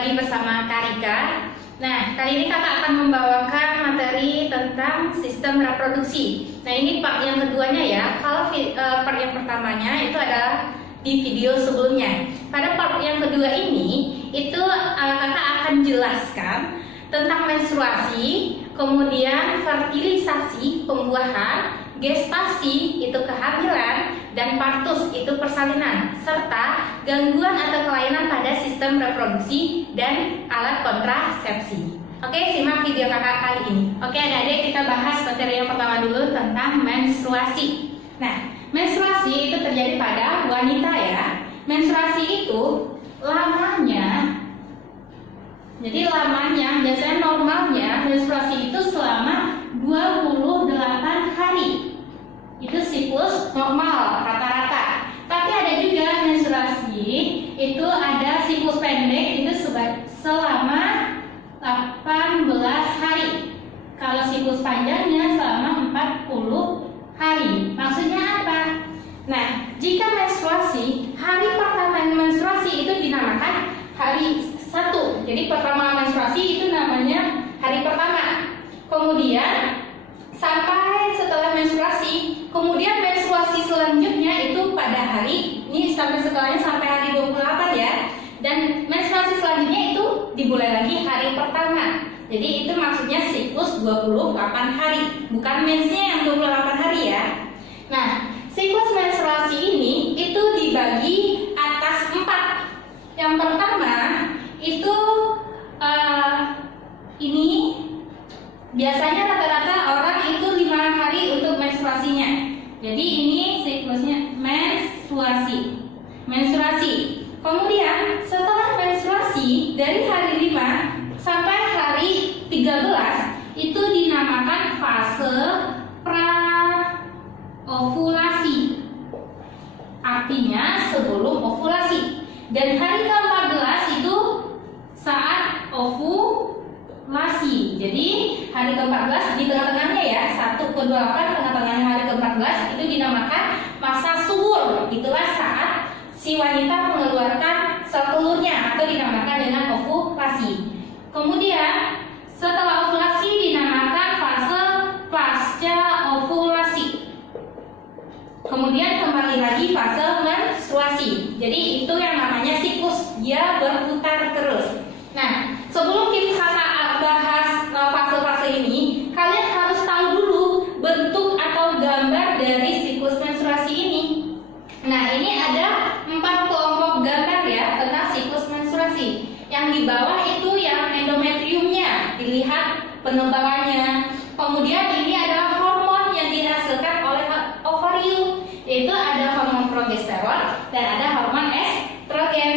lagi bersama Karika. Nah, kali ini kakak akan membawakan materi tentang sistem reproduksi. Nah, ini part yang keduanya ya. Kalau part yang pertamanya itu adalah di video sebelumnya. Pada part yang kedua ini, itu kakak akan jelaskan tentang menstruasi, kemudian fertilisasi, pembuahan, gestasi itu kehamilan, dan partus itu persalinan, serta gangguan atau kelainan pada sistem reproduksi dan alat kontrasepsi. Oke, simak video kakak kali ini. Oke, adik-adik, kita bahas materi yang pertama dulu tentang menstruasi. Nah, menstruasi itu terjadi pada wanita ya. Menstruasi itu lamanya, jadi lamanya biasanya normalnya menstruasi itu selama 28 hari. Itu siklus normal rata-rata. Tapi ada juga menstruasi itu ada siklus pendek itu selama 18 hari. Kalau siklus panjangnya selama 40 hari. Maksudnya apa? Nah, jika menstruasi, hari pertama menstruasi itu dinamakan hari 1. Jadi pertama menstruasi itu namanya hari pertama. Kemudian sampai setelah menstruasi, kemudian menstruasi selanjutnya itu pada hari ini sampai setelahnya sampai hari 28 ya. Dan menstruasi selanjutnya itu dimulai lagi hari pertama. Jadi itu maksudnya siklus 28 hari, bukan mensnya yang 28 hari ya. Nah, siklus menstruasi ini itu dibagi atas 4. Yang pertama itu ini biasanya rata-rata orang itu 5 hari untuk menstruasinya. Jadi ini siklusnya menstruasi. Kemudian setelah menstruasi dari hari 5 sampai hari 13 itu dinamakan fase pra-ovulasi. Artinya sebelum ovulasi. Dan hari ke-14 itu saat ovulasi. Jadi hari ke-14 di tengah-tengahnya ya, 1 ke 28 tengah-tengahnya hari ke-14 itu dinamakan masa subur. Itulah saat si wanita mengeluarkan sel telurnya atau dinamakan dengan ovulasi. Kemudian setelah ovulasi dinamakan fase pasca ovulasi. Kemudian kembali lagi fase menstruasi. Jadi itu yang namanya siklus, dia berputar terus. Nah, sebelum kita bahas fase-fase ini, kalian harus tahu dulu bentuk atau gambar dari siklus menstruasi ini. Nah, ini ada 4 kelompok gambar ya tentang siklus menstruasi. Yang di bawah itu yang endometriumnya, dilihat penebalannya. Kemudian ini adalah hormon yang dihasilkan oleh ovarium, yaitu ada hormon progesteron dan ada hormon estrogen.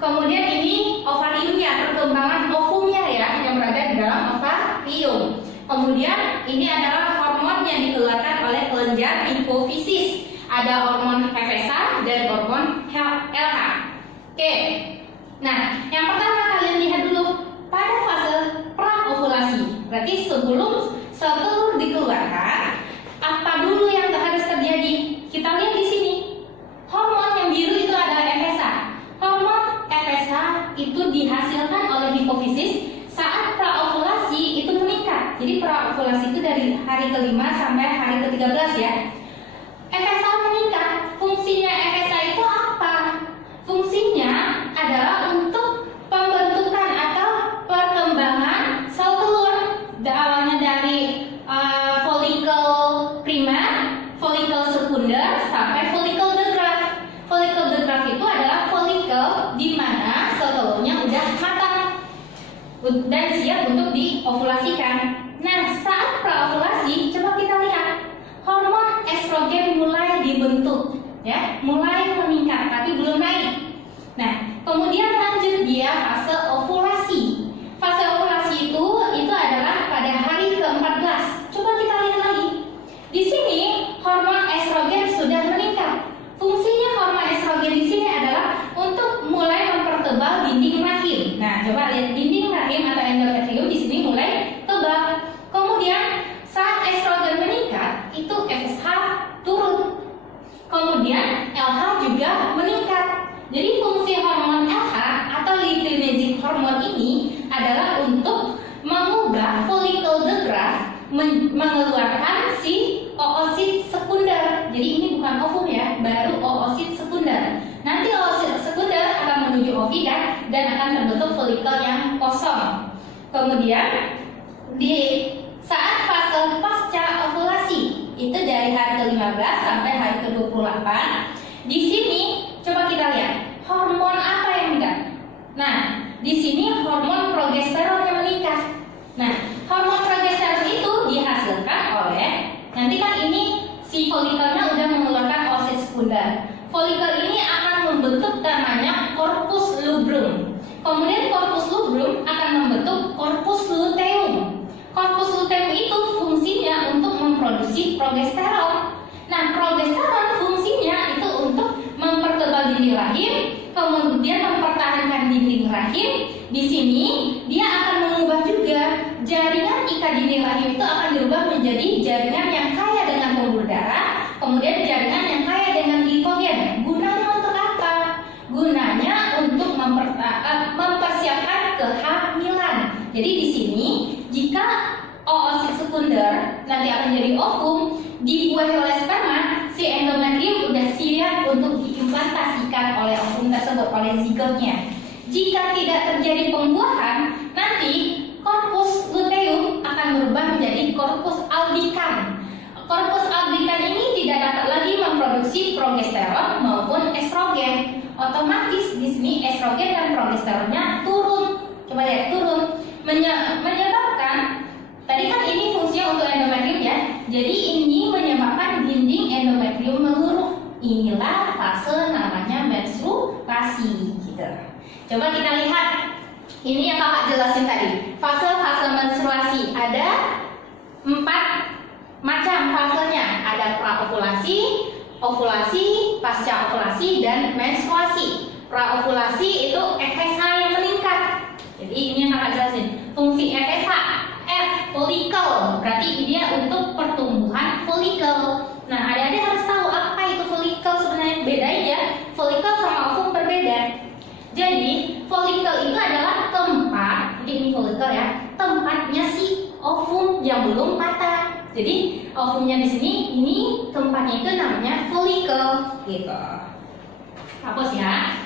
Kemudian ini ovariumnya, perkembangan ovumnya ya, yang berada di dalam ovarium. Kemudian ini adalah hormon yang dikeluarkan oleh kelenjar hipofisis. Ada hormon FSH dan hormon LH. Oke. Nah, yang pertama kalian lihat dulu pada fase pra-ovulasi. Berarti sebelum sel telur dikeluarkan, apa dulu yang harus terjadi? Kita lihat di sini. Hormon yang biru itu adalah FSH. Hormon FSH itu dihasilkan oleh hipofisis saat pra-ovulasi itu meningkat. Jadi pra-ovulasi itu dari hari ke-5 sampai hari ke-13 ya. FSH meningkat. Fungsinya FSH itu apa? Fungsinya adalah untuk pembentukan atau perkembangan sel telur. Awalnya dari folikel primer, folikel sekunder, sampai folikel de Graaff. Folikel de Graaff itu adalah folikel di mana sel telurnya udah matang dan siap untuk diovulasikan. Nah, saat praovulasi, coba kita lihat hormon estrogen mulai dibentuk, ya, mulai meningkat, tapi belum naik. Nah, kemudian lanjut dia fase ovulasi. Fase ovulasi itu adalah pada hari ke-14. Coba kita lihat lagi. Di sini hormon estrogen sudah meningkat. Fungsinya hormon estrogen di sini adalah untuk mulai mempertebal dinding rahim. Nah, coba lihat dinding rahim atau endometrium di sini mulai tebal. Kemudian saat estrogen meningkat, itu FSH turun. Kemudian LH juga meningkat. Jadi fungsi hormon LH atau luteinizing hormon dan akan terbentuk folikel yang kosong. Kemudian di saat fase pasca ovulasi itu dari hari ke-15 sampai hari ke-28. Di sini coba kita lihat hormon apa yang meningkat. Nah, di sini hormon progesteron yang meningkat. Nah, hormon progesteron itu dihasilkan oleh, nanti kan ini si folikelnya udah mengeluarkan oosit sekunder. Folikel ini akan membentuk namanya corpus luteum. Kemudian corpus luteum akan membentuk corpus luteum. Corpus luteum itu fungsinya untuk memproduksi progesteron. Nah, progesteron fungsinya itu untuk mempertebal dinding rahim, kemudian mempertahankan dinding rahim. Di sini dia akan mengubah juga jaringan ikat dinding rahim itu akan dirubah menjadi jaringan yang kaya dengan pembuluh darah, kemudian jaringan yang kaya dengan glikogen. Gunanya untuk apa? Gunanya untuk mempersiapkan kehamilan. Jadi di sini jika oosit sekunder nanti akan jadi ovum, dibuahi oleh sperma, si endometrium udah siap untuk diimplantasikan oleh ovum tersebut, oleh zigotnya. Jika tidak terjadi pembuahan, nanti corpus luteum akan berubah menjadi corpus albican. Corpus albican ini tidak dapat lagi memproduksi progesteron maupun estrogen. Otomatis di sini estrogen dan progesteronnya turun. Coba lihat, turun. Menyebabkan, tadi kan ini fungsinya untuk endometrium ya. Jadi ini menyebabkan dinding endometrium meluruh. Inilah fase namanya menstruasi gitu. Coba kita lihat. Ini yang kakak jelasin tadi. Fase-fase menstruasi ada 4 macam fasenya. Ada praovulasi, ovulasi, pasca ovulasi, dan menstruasi. Praovulasi itu FSH yang meningkat. Jadi ini yang kakak jelasin. Fungsi FSH, F, folikel. Berarti dia untuk pertumbuhan folikel. Nah, adik-adik harus tahu apa itu folikel sebenarnya. Bedain ya. Folikel sama ovum berbeda. Jadi, folikel itu adalah tempat, jadi ini folikel ya, tempatnya si ovum yang belum patah. Jadi, ovumnya di sini, ini tempatnya itu namanya folikel, gitu. Hapus ya.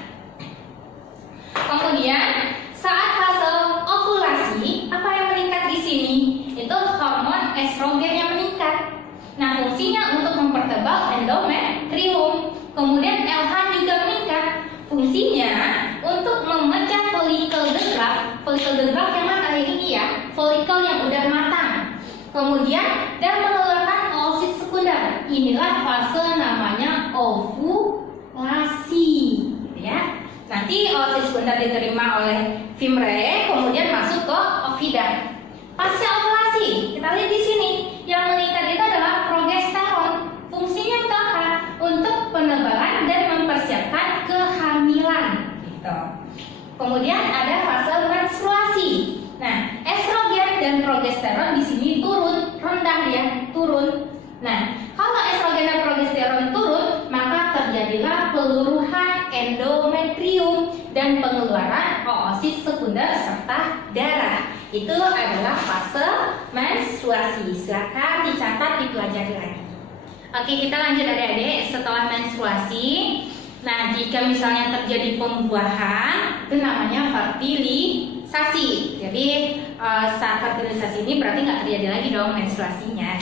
Kemudian, saat fase ovulasi, apa yang meningkat di sini? Itu hormon estrogen yang meningkat. Nah, fungsinya untuk mempertebal endometrium. Kemudian LH juga meningkat. Fungsinya untuk memecah folikel degraf. Folikel degraf yang mana ini ya? Folikel yang udah matang. Kemudian dan mengeluarkan oosit sekunder. Inilah fase namanya ovulasi, gitu ya. Nanti oosit sekunder diterima oleh fimreae, kemudian masuk ke ovida. Pasca ovulasi, kita lihat di sini yang meningkat itu adalah progesteron. Fungsinya untuk apa? Untuk penebalan dan mempersiapkan kehamilan. Gitu. Kemudian ada fase menstruasi. Nah, estrogen dan progesteron di sini turun, rendah ya, turun. Nah, kalau estrogen dan progesteron turun, maka terjadilah peluruhan endometrium dan pengeluaran oosit sekunder serta darah. Itu adalah fase menstruasi. Silakan dicatat, dipelajari lagi. Oke, kita lanjut adik-adik. Setelah menstruasi, nah jika misalnya terjadi pembuahan, itu namanya fertilisasi. Jadi saat fertilisasi ini berarti nggak terjadi lagi dong menstruasinya.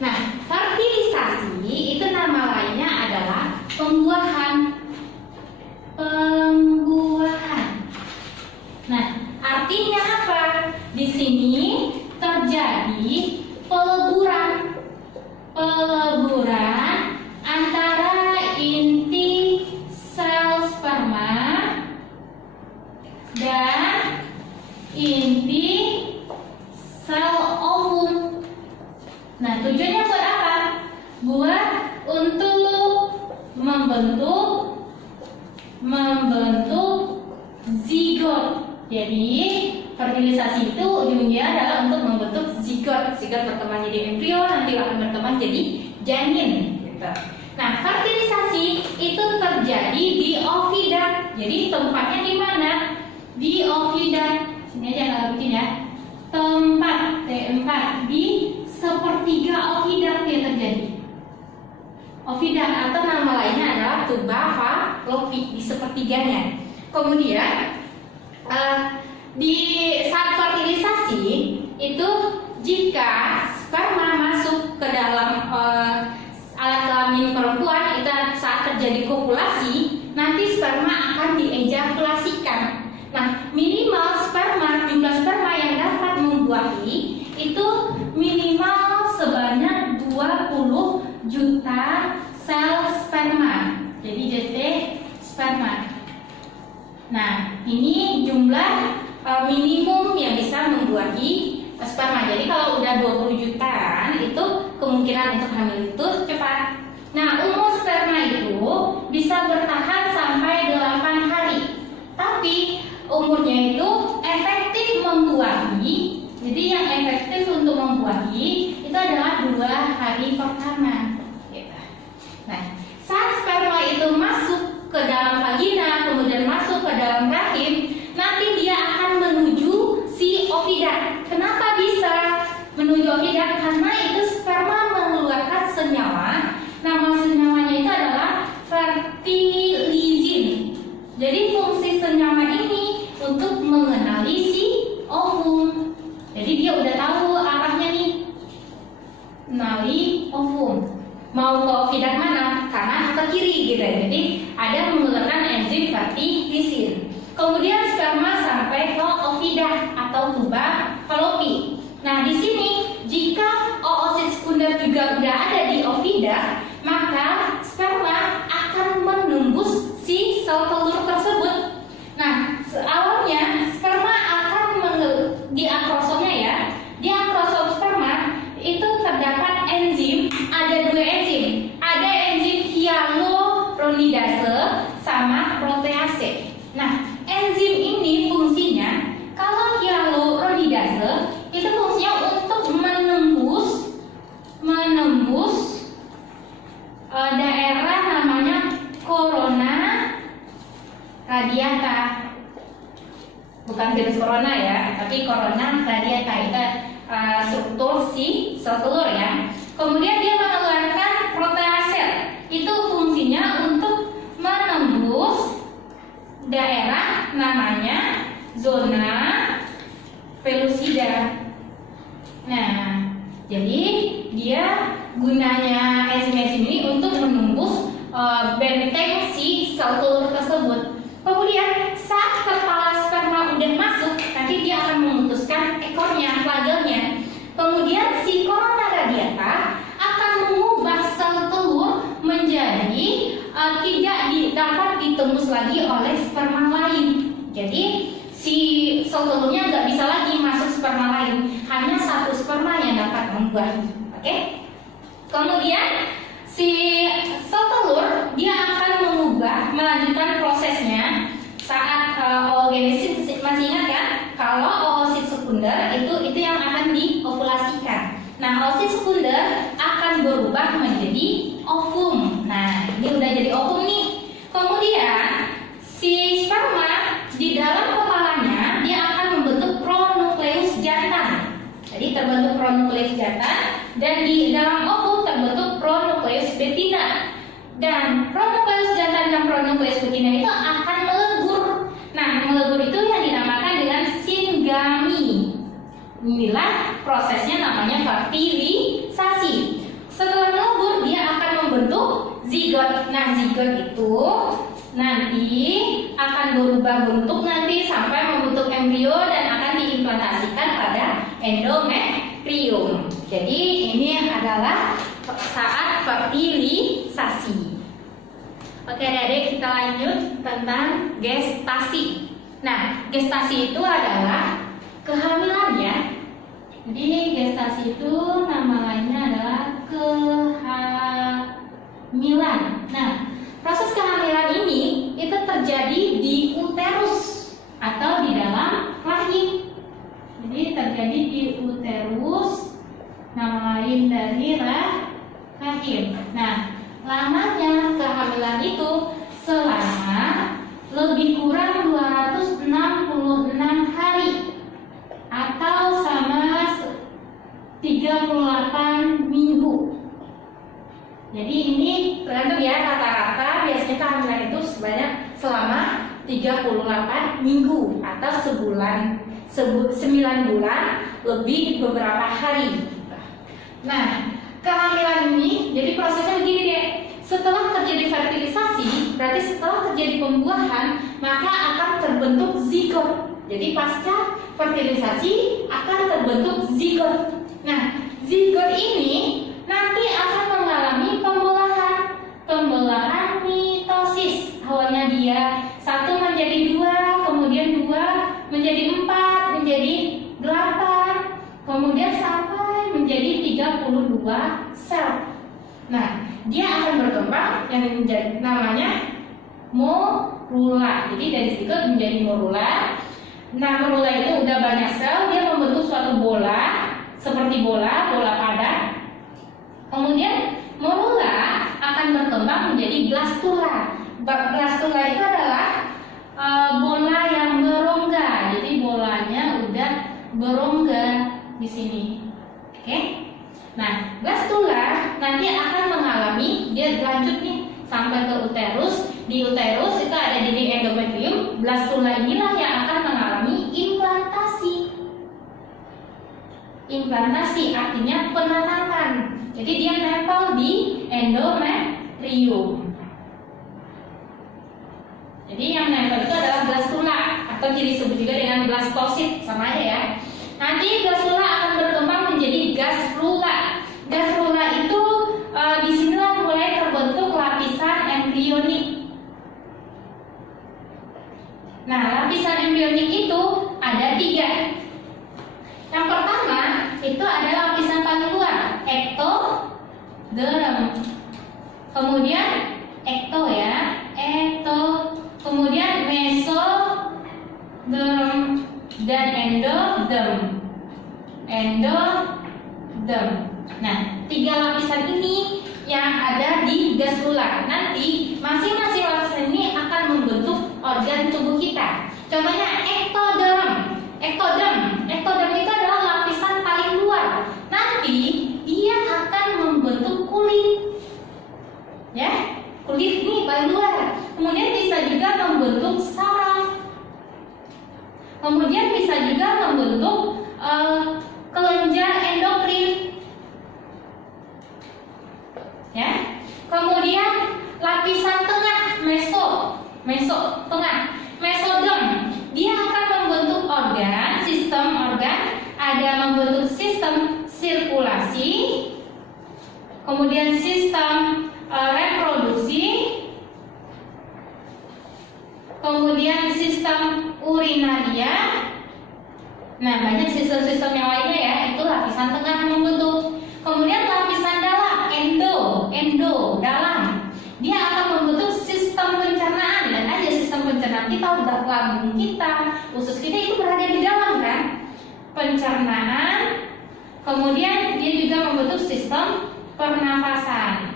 Nah, fertilisasi itu nama lainnya adalah pembuahan. Pembuahan. Nah, artinya apa? Di sini terjadi peleburan antara inti sel sperma dan inti sel ovum. Nah, tujuannya buat apa? Buat untuk membentuk zigot. Jadi fertilisasi itu ujungnya adalah untuk membentuk zigot. Zigot berkembang jadi embrio, nanti akan berkembang jadi janin. Gitu. Nah, fertilisasi itu terjadi di ovida. Jadi tempatnya di mana? Di ovida. Sini aja nggak bikin ya. Tempat T4 di sepertiga ovida yang terjadi. Ovida atau nama lainnya adalah tuba fallopi, di sepertiganya. Kemudian Eh, di saat fertilisasi itu jika sperma masuk ke dalam alat kelamin perempuan itu saat terjadi kopulasi, nanti sperma akan diejakulasikan. Nah, minimal jumlah sperma yang dapat membuahi itu minimal sebanyak 20 juta sel sperma. Jadi JT sperma. Nah, ini jumlah minimum yang bisa membuahi sperma. Jadi kalau udah 20 jutaan itu kemungkinan untuk hamil itu cepat. Nah, umur sperma itu bisa bertahan sampai 8 hari. Tapi umurnya itu efektif membuahi. Jadi yang efektif untuk membuahi itu adalah 2 hari pertama. Nah, saat sperma itu masuk ke dalam vagina, kemudian masuk ke dalam rahim, nanti dia akan menuju si ovida. Kenapa bisa menuju ovida? Karena itu sperma mengeluarkan senyawa. Nama senyawanya itu adalah fertilizin. Jadi fungsi senyawa ini untuk mengenali si ovum. Jadi dia udah tahu arahnya nih, mengenali ovum. Mau ke ovida mana? Kanan atau kiri gitu. Jadi ada mengeluarkan enzim fertilizin. Kemudian sperma sampai ke ovida atau tuba falopi. Nah, di sini jika oosit sekunder juga udah ada di ovida, maka sperma akan menembus si sel telur tersebut. Nah, awalnya sperma akan di akrosomnya ya. Di akrosom sperma itu terdapat enzim, ada 2 enzim. Ada enzim hyaluronidase sama protease. Nah, enzim ini fungsinya, kalau hyaluronidase itu fungsinya untuk menembus daerah namanya corona radiata. Bukan virus corona ya, tapi corona radiata itu struktur si sel telur ya. Kemudian dia mengeluarkan protease. Itu fungsinya untuk menembus daerah namanya zona pellucida. Nah, jadi dia gunanya enzim-enzim ini untuk menembus benteng si sel telur tersebut. Kemudian saat kepala sperma udah masuk, nanti dia akan memutuskan ekornya, flagelnya. Kemudian si corona radiata akan mengubah sel telur menjadi tidak dapat ditembus lagi oleh sperma lain. Jadi si sel telurnya nggak bisa lagi masuk sperma lain, hanya satu sperma yang dapat membuahi. Oke? Kemudian si sel telur dia akan melanjutkan prosesnya saat oogenesis. Masih ingat kan? Kalau oosit sekunder itu yang akan diovulasikan. Nah, oosit sekunder akan berubah menjadi ovum. Nah, ini udah jadi ovum nih. Kemudian si sperma di dalam kepalanya dia akan membentuk pronukleus jantan. Jadi terbentuk pronukleus jantan dan di dalam ovum terbentuk pronukleus betina. Dan pronukleus jantan dan pronukleus betina itu akan melebur. Nah, melebur itu yang dinamakan dengan singami. Inilah prosesnya namanya fertilisasi. Setelah melebur dia akan membentuk zigot. Nah, zigot itu nanti akan berubah bentuk nanti sampai membentuk embrio dan akan diimplantasikan pada endometrium. Jadi ini adalah saat fertilisasi. Oke, adik, kita lanjut tentang gestasi. Nah, gestasi itu adalah kehamilan ya. Jadi gestasi itu nama lainnya adalah kehamilan. Nah, proses kehamilan ini itu terjadi di uterus atau di dalam rahim. Jadi terjadi di uterus, nama lain dari rahim. Nah, lamanya kehamilan itu selama lebih kurang 266 hari atau sama 38 minggu. Jadi ini tergantung ya, rata-rata biasanya kehamilan itu sebanyak selama 38 minggu atau 9 bulan lebih beberapa hari. Nah, kehamilan ini jadi prosesnya begini deh. Setelah terjadi fertilisasi, berarti setelah terjadi pembuahan, maka akan terbentuk zigot. Jadi pasca fertilisasi akan terbentuk zigot. Nah, zigot ini nanti akan mengalami pembelahan mitosis. Awalnya dia 1 menjadi 2, kemudian 2 menjadi 4, menjadi 8, kemudian sampai menjadi 32 sel. Nah, dia akan berkembang yang menjadi namanya morula. Jadi dari zigot menjadi morula. Nah, morula itu udah banyak sel, dia membentuk suatu bola seperti bola padat. Kemudian morula akan berkembang menjadi blastula. Blastula itu adalah bola yang berongga. Jadi bolanya udah berongga di sini. Oke? Nah, blastula nanti akan mengalami, dia lanjut nih sampai ke uterus. Di uterus itu ada dinding endometrium. Blastula inilah yang akan mengalami implantasi. Implantasi artinya penanaman. Jadi dia nempel di endometrium. Jadi yang nempel itu adalah blastula atau disebut juga dengan blastosit, sama aja ya. Nanti blastula akan berkembang menjadi gastrula. Gastrula itu disinilah mulai terbentuk lapisan embrionik. Nah, lapisan embrionik itu ada 3. Yang pertama itu adalah lapisan paling luar, ektoderm. Kemudian ekto ya, kemudian mesoderm dan endoderm. Nah, 3 lapisan ini yang ada di gastrula. Nanti masing-masing lapisan ini akan membentuk organ tubuh kita. Contohnya ektoderm. Ektoderm itu adalah lapisan paling luar. Nanti dia akan membentuk kulit. Ya, kulit ini paling luar. Kemudian bisa juga membentuk saraf. Kemudian bisa juga membentuk kelenjar endokrin. Ya. Kemudian lapisan tengah meso tengah. Mesoderm dia akan membentuk sistem organ, ada membentuk sistem sirkulasi, kemudian sistem reproduksi, kemudian sistem urinaria. Nah, banyak sistem-sistem yang lainnya ya, itu lapisan tengah yang membentuk. Kemudian lapisan dalam, endo dalam. Dia akan membentuk sistem pencernaan. Dan aja sistem pencernaan kita, lambung kita, usus kita itu berada di dalam kan? Pencernaan. Kemudian dia juga membentuk sistem pernafasan.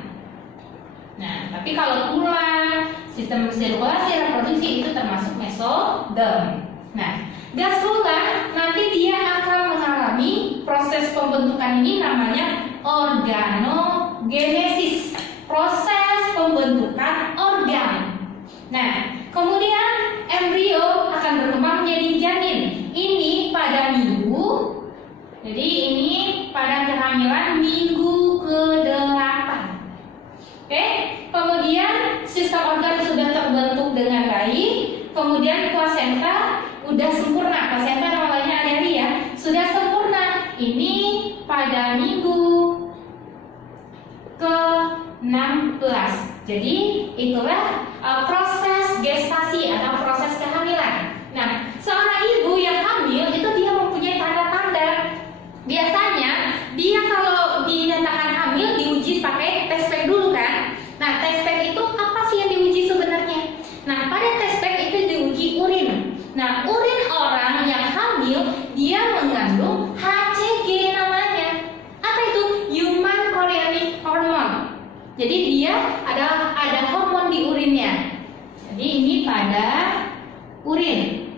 Nah, tapi kalau tulang, sistem sirkulasi, reproduksi itu termasuk mesoderm. Nah, gastrula nanti dia akan mengalami proses pembentukan ini namanya organogenesis, proses pembentukan organ. Nah, kemudian embrio akan berkembang menjadi janin. Ini pada minggu. Jadi ini pada kehamilan minggu ke-8. Oke, kemudian sistem organ sudah terbentuk dengan baik. Kemudian plasenta udah sempurna, plasenta nama lainnya aneari ya, sudah sempurna. Ini pada minggu ke-16. Jadi itulah proses gestasi atau proses kehamilan. Nah, seorang ibu yang hamil itu dia mempunyai tanda-tanda. Biasanya dia kalau dinyatakan hamil diuji pakai test pack dulu kan. Nah, test pack itu apa sih yang diuji sebenarnya? Nah, pada test pack itu diuji urin. Nah, urin orang yang hamil dia mengandung HCG namanya. Apa itu? Human chorionic hormone. Jadi dia ada hormon di urinnya. Jadi ini pada urin.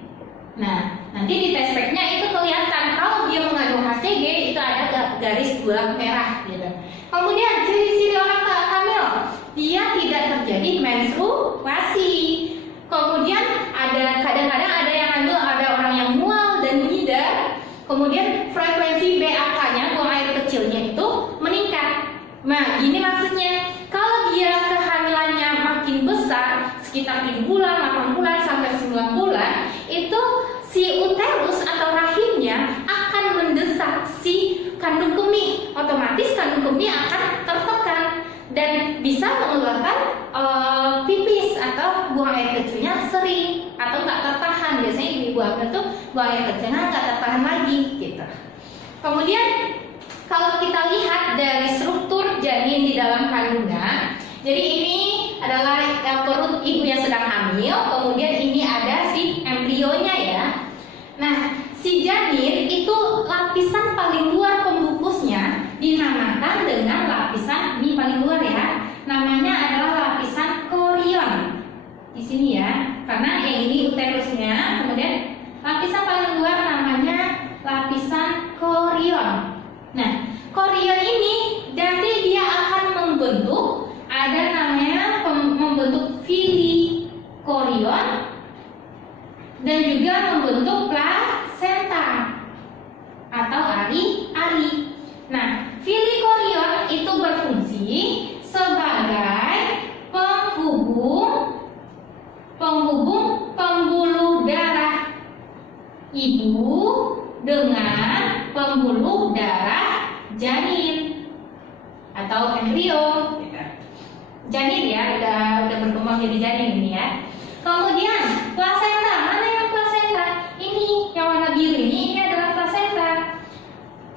Nah, nanti di test pack-nya itu kelihatan kalau dia mengandung HCG itu ada garis 2 merah gitu. Kemudian ciri-ciri orang hamil, dia tidak terjadi menstruasi. Kemudian ada Kemudian frekuensi BAK-nya, buang air kecilnya itu meningkat. Nah, gini maksudnya, kalau dia kehamilannya makin besar, sekitar 7 bulan, 8 bulan, sampai 9 bulan, itu si uterus atau rahimnya akan mendesak si kandung kemih. Otomatis kandung kemih akan tertekan dan bisa mengeluarkan pipis atau buang air kecilnya sering atau nggak tertahan. Biasanya ibu hamil tuh buang air kecilnya nggak tertahan lagi gitu. Kemudian kalau kita lihat dari struktur janin di dalam kandungan, jadi ini adalah perut ibu yang sedang hamil, kemudian ini ada si embrionya ya. Nah, si janin itu lapisan paling luar pembungkusnya dinamakan dengan lapisan ini paling luar ya. Namanya adalah lapisan korion. Di sini ya, karena yang ini uterusnya, kemudian lapisan paling luar namanya lapisan korion. Nah, korion ini nanti dia akan membentuk, ada namanya membentuk filikorion dan juga membentuk plasenta atau ari-ari. Nah, filikorion itu berfungsi sebagai penghubung pembuluh darah ibu dengan pembuluh darah janin atau embrio. Janin ya, udah berkembang jadi janin ini ya. Kemudian plasenta, mana yang plasenta? Ini yang warna biru ini adalah plasenta.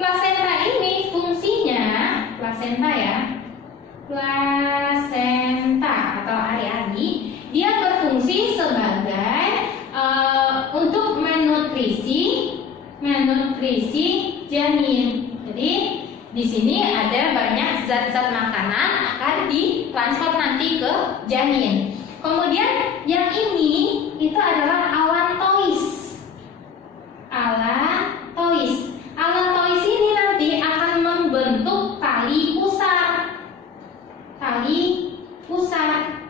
Plasenta ini fungsinya plasenta ya. Plasenta atau ari-ari, dia berfungsi sebagai untuk menutrisi janin. Jadi di sini ada banyak zat-zat makanan akan ditransfer nanti ke janin. Kemudian yang ini itu adalah allantois. Allantois ini nanti akan membentuk tali pusar.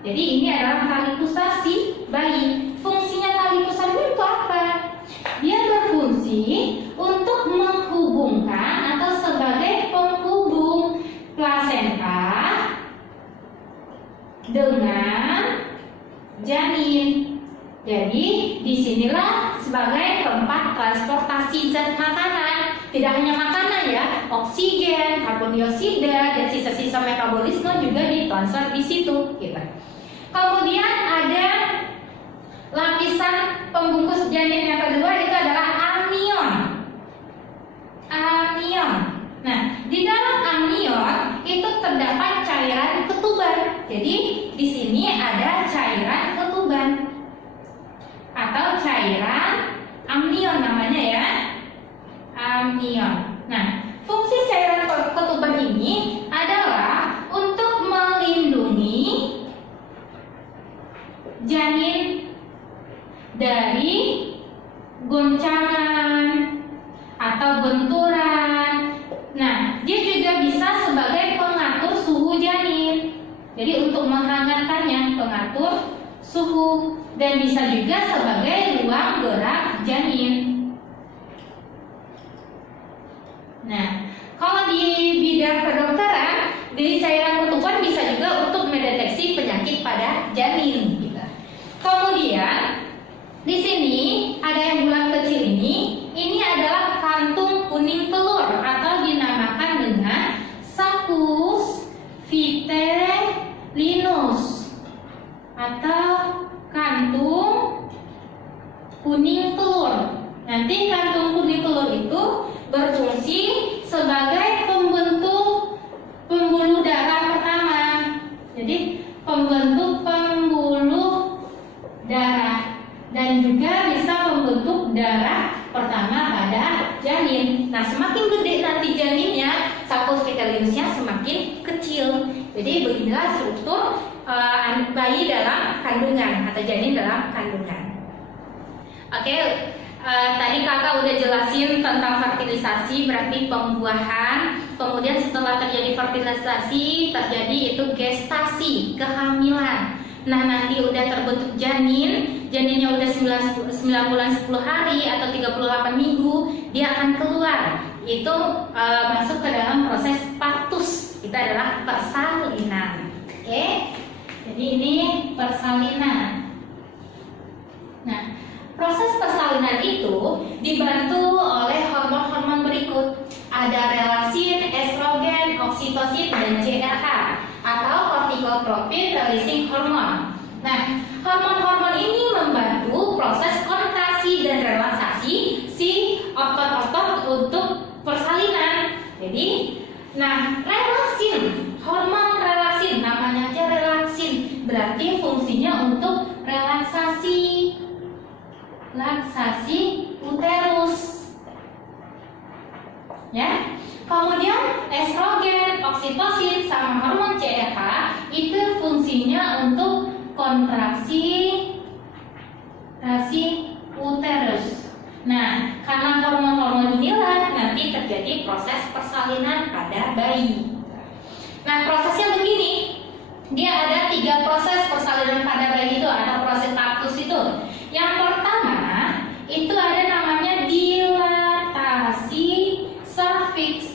Jadi ini adalah tali pusar si bayi. Fungsinya tali pusar ini untuk apa? Dia berfungsi untuk menghubungkan atau sebagai penghubung plasenta dengan janin. Jadi disinilah sebagai tempat transportasi zat makanan. Tidak hanya makanan ya, oksigen, karbon dioksida dan sisa-sisa metabolisme juga ditransfer di situ. Gitu. Kemudian ada lapisan pembungkus janin yang kedua itu adalah amnion. Nah, di dalam amnion itu terdapat cairan ketuban. Jadi di sini ada cairan ketuban atau cairan amnion namanya ya. Amnion. Nah, fungsi cairan ketuban ini adalah untuk melindungi janin dari goncangan atau benturan. Nah, dia juga bisa sebagai pengatur suhu janin. Jadi untuk menghangatkannya, pengatur suhu, dan bisa juga sebagai ruang gerak janin. Nah, kalau di bidang kedokteran, dari cairan ketuban bisa juga untuk mendeteksi penyakit pada janin. Gitu. Kemudian di sini ada yang bulat kecil ini adalah kantung kuning telur atau dinamakan dengan saccus vitellinus atau kantung kuning telur. Nanti kantung kuning telur itu berfungsi sebagai pembentuk pembuluh darah pertama. Jadi pembentuk pembuluh darah dan juga bisa membentuk darah pertama pada janin. Nah, semakin gede nanti janinnya, saccus vitellinusnya semakin kecil. Jadi beginilah struktur bayi dalam kandungan atau janin dalam kandungan. Oke, tadi kakak udah jelasin tentang fertilisasi, berarti pembuahan. Kemudian setelah terjadi fertilisasi, terjadi itu gestasi, kehamilan. Nah, nanti udah terbentuk janinnya udah 9 9 bulan 10 hari atau 38 minggu dia akan keluar. Itu masuk ke dalam proses partus. Itu adalah persalinan. Oke. Jadi ini persalinan. Nah, proses persalinan itu dibantu oleh hormon-hormon berikut. Ada relaksin, estrogen, oksitosin, dan CRH atau corticotropin releasing hormone. Nah, hormon-hormon ini membantu proses kontraksi dan relaksasi si otot-otot untuk persalinan. Jadi, nah, relaksin, hormon relaksin, namanya aja relaksin, berarti fungsinya untuk relaksasi uterus. Ya. Kemudian estrogen, oksitosin, sama hormon CRH itu fungsinya untuk kontraksi uterus. Nah, karena hormon-hormon inilah nanti terjadi proses persalinan pada bayi. Nah, prosesnya begini. Dia ada 3 proses persalinan pada bayi itu atau proses partus itu. Yang pertama itu ada namanya dilatasi serviks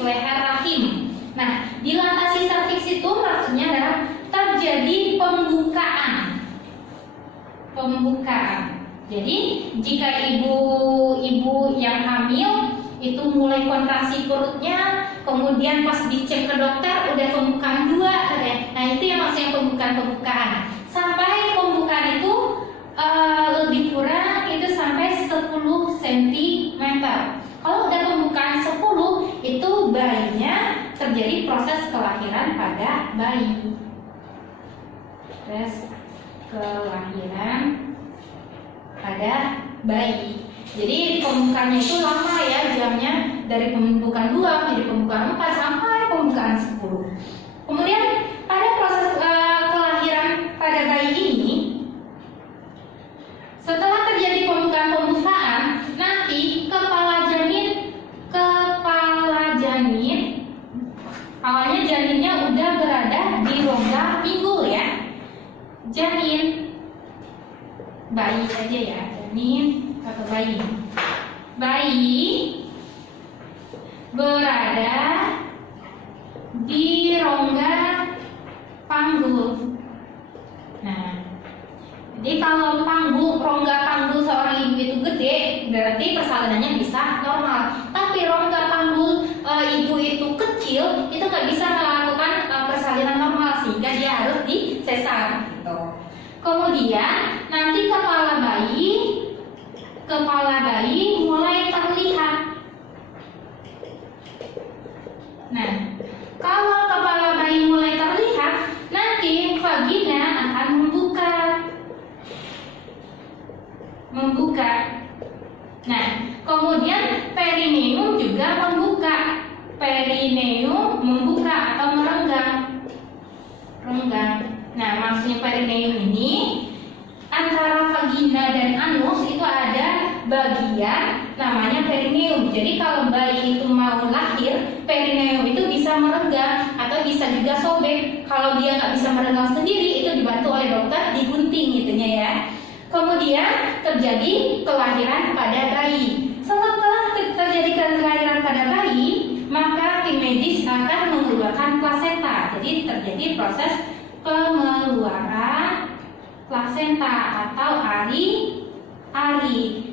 leher rahim. Nah, dilatasi serviks itu maksudnya adalah terjadi pembukaan. Jadi, jika ibu yang hamil itu mulai kontraksi perutnya, kemudian pas dicek ke dokter udah pembukaan 2, nah itu yang maksudnya pembukaan. Sampai pembukaan itu lebih kurang itu sampai 10 cm. Kalau udah pembukaan 10, itu bayinya terjadi proses kelahiran pada bayi. Proses kelahiran pada bayi. Jadi pembukaannya itu lama ya jamnya, dari pembukaan 2 menjadi pembukaan 4 sampai pembukaan 10. Kemudian pada proses kelahiran pada bayi ini, setelah terjadi pembukaan, nanti kepala janin, awalnya janinnya udah berada di rongga pinggul ya. Janin, bayi aja ya, janin atau bayi. Bayi berada di rongga panggul. Nah, jadi kalau rongga panggul seorang ibu itu gede, berarti persalinannya bisa normal. Tapi rongga panggul ibu itu kecil, itu nggak bisa melakukan persalinan normal sehingga dia harus disesar. Gitu. Kemudian nanti kepala bayi mulai terlihat. Nah, kalau kepala bayi mulai terlihat, nanti vagina akan membuka. Nah, kemudian perineum juga membuka. Perineum membuka atau merenggang. Nah, maksudnya perineum ini antara vagina dan anus itu ada bagian namanya perineum. Jadi kalau bayi itu mau lahir, perineum itu bisa merenggang atau bisa juga sobek. Kalau dia nggak bisa merenggang sendiri, itu dibantu oleh dokter digunting gitunya ya. Kemudian terjadi kelahiran pada bayi. Setelah terjadi kelahiran pada bayi, maka tim medis akan mengeluarkan plasenta. Jadi terjadi proses pengeluaran plasenta atau ari.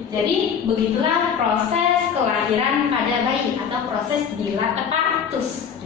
Jadi begitulah proses kelahiran pada bayi atau proses dilatasi partus.